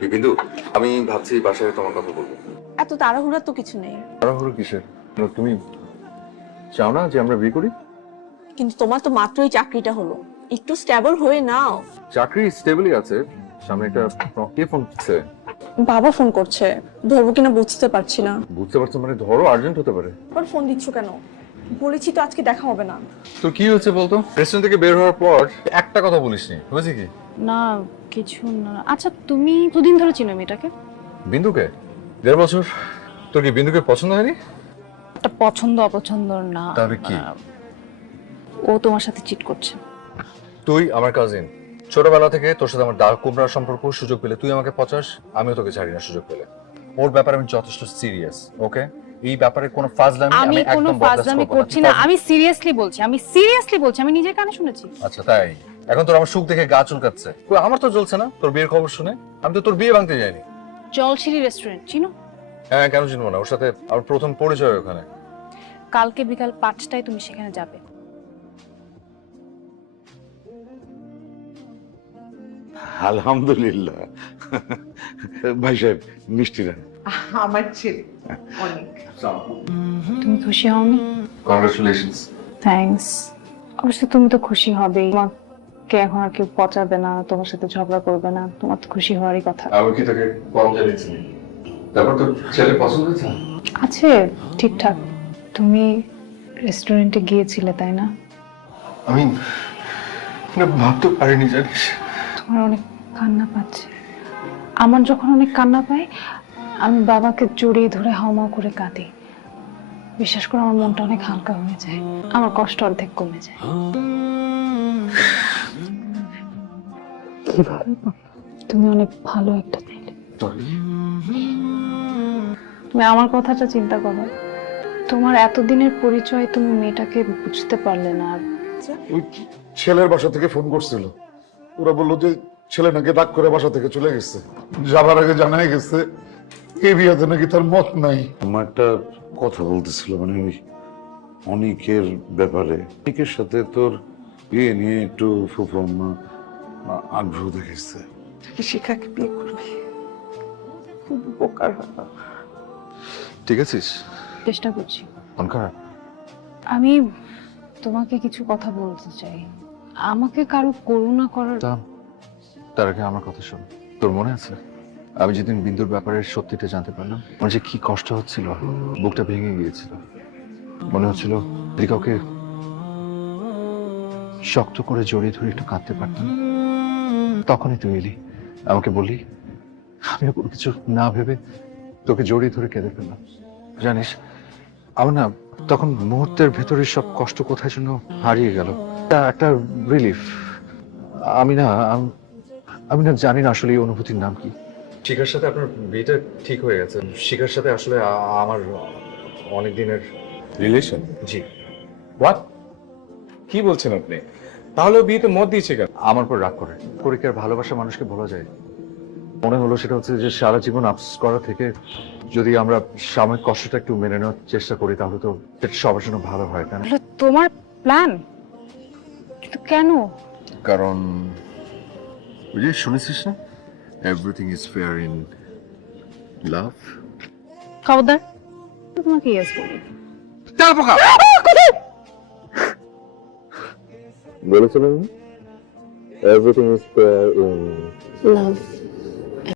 বিন্দু, আমি ভাবছি বাসায় তোমার কথা বলবো। এত তাড়াহুড়া তো কিছু নেই, তাড়াহুড়ো কিসের? তুমি চাও না যে আমরা বিয়ে করি? কিন্তু তোমার তো মাত্রই চাকরিটা হলো, একটু স্টেবল হয়ে নাও। চাকরি স্টেবলই আছে, সামনে একটা কে ফোন করছে? বাবা ফোন করছে, ধরবো কিনা বুঝতে পারছি না। বুঝতে পারছো মানে ধরো, আর্জেন্ট হতে পারে। আবার ফোন দিচ্ছ কেন? বলেছি তো আজকে দেখা হবে না। তো কি হয়েছে বলতো? রেস্টুরেন্ট থেকে বের হওয়ার পর একটা কথা বলিসনি, হয়েছে কি? না কিছু না। আচ্ছা তুমি দুদিন ধরে চিনো মেয়েটাকে? বিন্দুকে? 1.5 বছর। তোর কি বিন্দুকে পছন্দ হয়নি? একটা পছন্দ অপছন্দ না, তাহলে কি? ও তোমার সাথে চিট করছে। তুই আমার কাজিন, ছোটবেলা থেকে তোর সাথে আমার ডাল কুমড়ার সম্পর্ক, সুযোগ পেলে তুই আমাকে পচাস, আমিও তোকে ছাড়ি না সুযোগ পেলে। ওর ব্যাপারে আমি যথেষ্ট সিরিয়াস, ওকে? এই ব্যাপারে কোনো ফাজলামি আমি কোনো একদম বরদাস্ত ফাজলামি করব করছি না, আমি সিরিয়াসলি বলছি, আমি নিজের কানে শুনেছি। আচ্ছা তাই? এখন তোর আমার সুখ দেখে গা চুলকাচ্ছে। কই, আমার তো জ্বলছে না তোর বিয়ের খবর শুনে। আমি তো তোর বিয়ে ভাঙতে যাইনি। জলছিরি রেস্টুরেন্ট চিনো? হ্যাঁ, কেন চিনবো না? ওর সাথে আমার প্রথম পরিচয় ওখানে। কালকে বিকাল 5টায় তুমি সেখানে যাবে। আলহামদুলিল্লাহ। ভাই সাহেব মিষ্টি নেন। আমার ছেলে অনেক। তুমি খুশি হওনি? কংগ্রাচুলেশনস। থ্যাঙ্কস। অবশ্য তুমি তো খুশি হবেই, তোমাকে এখন আর কেউ পচাবে না, তোমার সাথে ঝগড়া করবে না, তোমার তো খুশি হওয়ারই কথা। আমি কি তোকে কম জানিয়েছি? তারপর তোর ছেলে পছন্দ হয়েছে? আছে ঠিকঠাক। তুমি রেস্টুরেন্টে গিয়েছিলে তাই না? আমি ভাবতে পারিনি, জানিস। তোমার অনেক কান্না পাচ্ছে। আমার যখন অনেক কান্না পায়, আমি বাবাকে জড়িয়ে ধরে হাউমাউ করে কাঁদি। বিশ্বাস করে আমার মনটা অনেক হালকা হয়ে যায়, আমার কষ্ট অর্ধেক কমে যায়। তুমি অনেক ভালো একটা ছেলে। তুমি আমার কথাটা চিন্তা করো, তোমার এতদিনের পরিচয় তুমি মেয়েটাকে বুঝতে পারলে না। আর ওই ছেলের বাসা থেকে ফোন করছিল, ওরা বললো যে ছেলে নাকি রাগ করে বাসা থেকে চলে গেছে, যাবার আগে জানাই গেছে এই বিয়াতে নাকি তার মত নাই। আমার একটা কথা বলতেছিল, মানে ওই অনিকের ব্যাপারে। অনিকের সাথে তোর বিয়ে নিয়ে একটু ফুফু আম্মা আগ্রহ দেখাচ্ছে। শিখাকে বিয়ে করবি, খুব উপকার হবে। ঠিক আছিস? চেষ্টা করছি। মন খারাপ? আমি তোমাকে কিছু কথা বলতে চাই। আমাকে কারো করুণা করার তার আগে আমার কথা শোন। তোর মনে আছে আমি যেদিন বিন্দুর ব্যাপারে সত্যিটা জানতে পারলাম, আমার যে কি কষ্ট হচ্ছিল, বুকটা ভেঙে গিয়েছিল। মনে হচ্ছিল যদি কাউকে শক্ত করে জড়িয়ে ধরে একটু কাঁদতে পারতাম। তখনই তুই এলি, আমাকে বললি, আমিও কোনো কিছু না ভেবে তোকে জড়িয়ে ধরে কেঁদে ফেললাম। জানিস, আমার না তখন মুহূর্তের ভেতরে সব কষ্ট কোথায় যেন হারিয়ে গেল। একটা রিলিফ। আমি না জানি না আসলে এই অনুভূতির নাম কি। শিখার সাথে আপনার বিয়েটা ঠিক হয়ে গেছে। শিখার সাথে আসলে আমার অনেক দিনের রিলেশন? জি। হোয়াট? কি বলছেন আপনি? তাহলে ও বিয়েতে মত দিয়েছে কেন? আমার উপর রাগ করে কি আর ভালোবাসা মানুষকে বলা যায়? মনে হলো সেটা হচ্ছে যে সারা জীবন আফসোস করা থেকে যদি আমরা সাময়িক কষ্টটা একটু মেনে নেওয়ার চেষ্টা করি, তাহলে তো সেটা সবার জন্য ভালো হয়, তাই না? আসলে তোমার প্ল্যান, কিন্তু কেন? কারণ ওই যে শুনেছিস না, everything is fair in love. খবরদার, তোমাকে ইয়েস বলি। তেল পোকা বলেছিলাম, everything is fair in love.